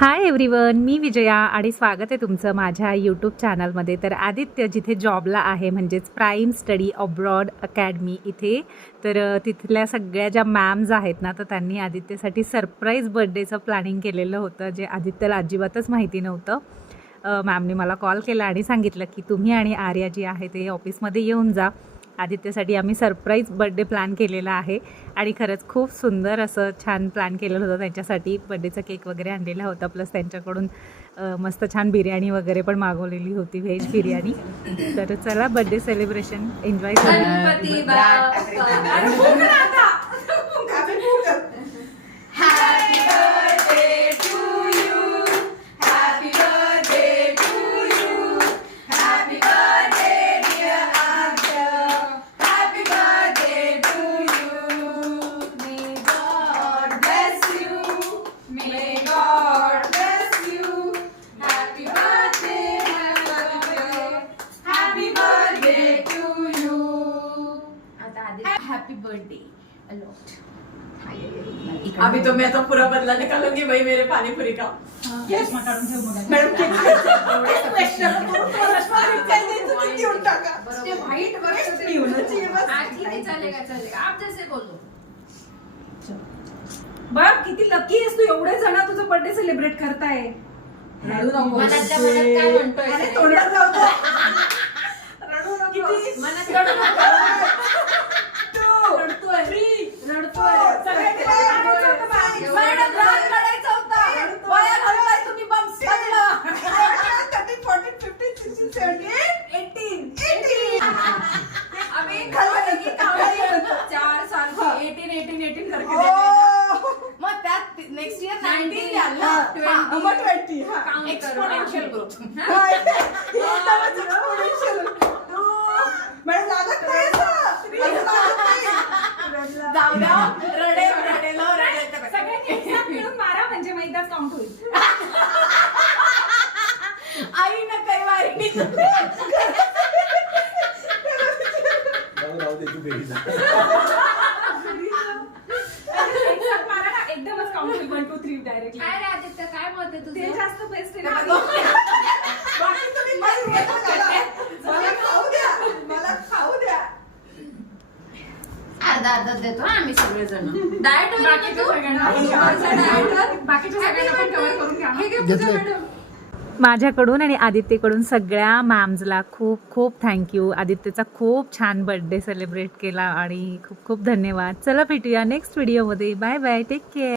Hi everyone, मी विजया आणि स्वागत आहे तुमचं माझ्या यूट्यूब चॅनलमध्ये. तर आदित्य जिथे जॉबला आहे म्हणजेच प्राईम स्टडी अब्रॉड अकॅडमी इथे, तर तिथल्या सगळ्या ज्या मॅम्स आहेत ना, तर त्यांनी आदित्यसाठी सरप्राईज बर्थडेचं प्लॅनिंग केलेलं होतं, जे आदित्यला अजिबातच माहिती नव्हतं. मॅमने मला कॉल केला आणि सांगितलं की तुम्ही आणि आर्या जी आहे ते ऑफिसमध्ये येऊन जा. आदित्यसाठी आम्ही सरप्राईज बर्थडे प्लॅन केलेला आहे आणि खरंच खूप सुंदर असं छान प्लॅन केलेलं होतं. त्यांच्यासाठी बर्थडेचा केक वगैरे आणलेला होता, प्लस त्यांच्याकडून मस्त छान बिर्याणी वगैरे पण मागवलेली होती, व्हेज बिर्याणी. तर चला बर्थडे सेलिब्रेशन एन्जॉय करूया. Happy birthday a lot. अभी तो मैं तो पूरा बदला निकालूंगी भाई मेरे पानी पूरी का। यस मैडम केक चलेगा चलेगा, आप जैसे बोलो। बघ किती लकी आहेस तू, एवढे जण तुझं बर्थडे सेलिब्रेट करताय. रडू नको, मनातल्या मनात काय म्हणतोय? अरे तोंडात जाऊ दे. रडू नको. किती मनात रडू नको. रडतोय रडतोय. सगळ्यांनी रडायचं होतं बा. मॅडम राग काढायचा होता. वया घालवाय तुम्ही बम्स वाजलं. 13 14 15 16 17 18 अभी खाली की कावळी 4 साल की 18 करके हो. देते। मग त्यात नेक्स्ट इयर 19 19 द्याल ना. हा, मग 20 हा. Count एक्सपोनेन्शियल करू. ग्रोथ. एकदमच एक्सपोनेन्शियल. मॅडम लागत नाही असं. असं लागत नाही. जाऊ द्या. रडेल. सगळ्यांनी एकसाथ मिळून मारा म्हणजे मैदाच काउंट होईल. आई न काही वारी एकसाथ मारा ना, एकदमच काउंट होईल. 1 2 3 डायरेक्टली. काय रे आदित्य, काय मत आहे ते तुझं? जास्त बेस्ट आहे मला खाऊ द्या. अर्धा देतो हा आम्ही सगळेजण। डाएट बाकीच्या सगळ्यांना पण कव्हर करून घ्या. हे घे पूजा मॅडम। माझ्याकडून आणि आदित्यकडून सगळ्या मॅम्सला खूप खूप थँक्यू. आदित्यचा खूप छान बर्थडे सेलिब्रेट केला आणि खूप खूप धन्यवाद. चला भेटूया नेक्स्ट व्हिडिओमध्ये. Bye bye, take care.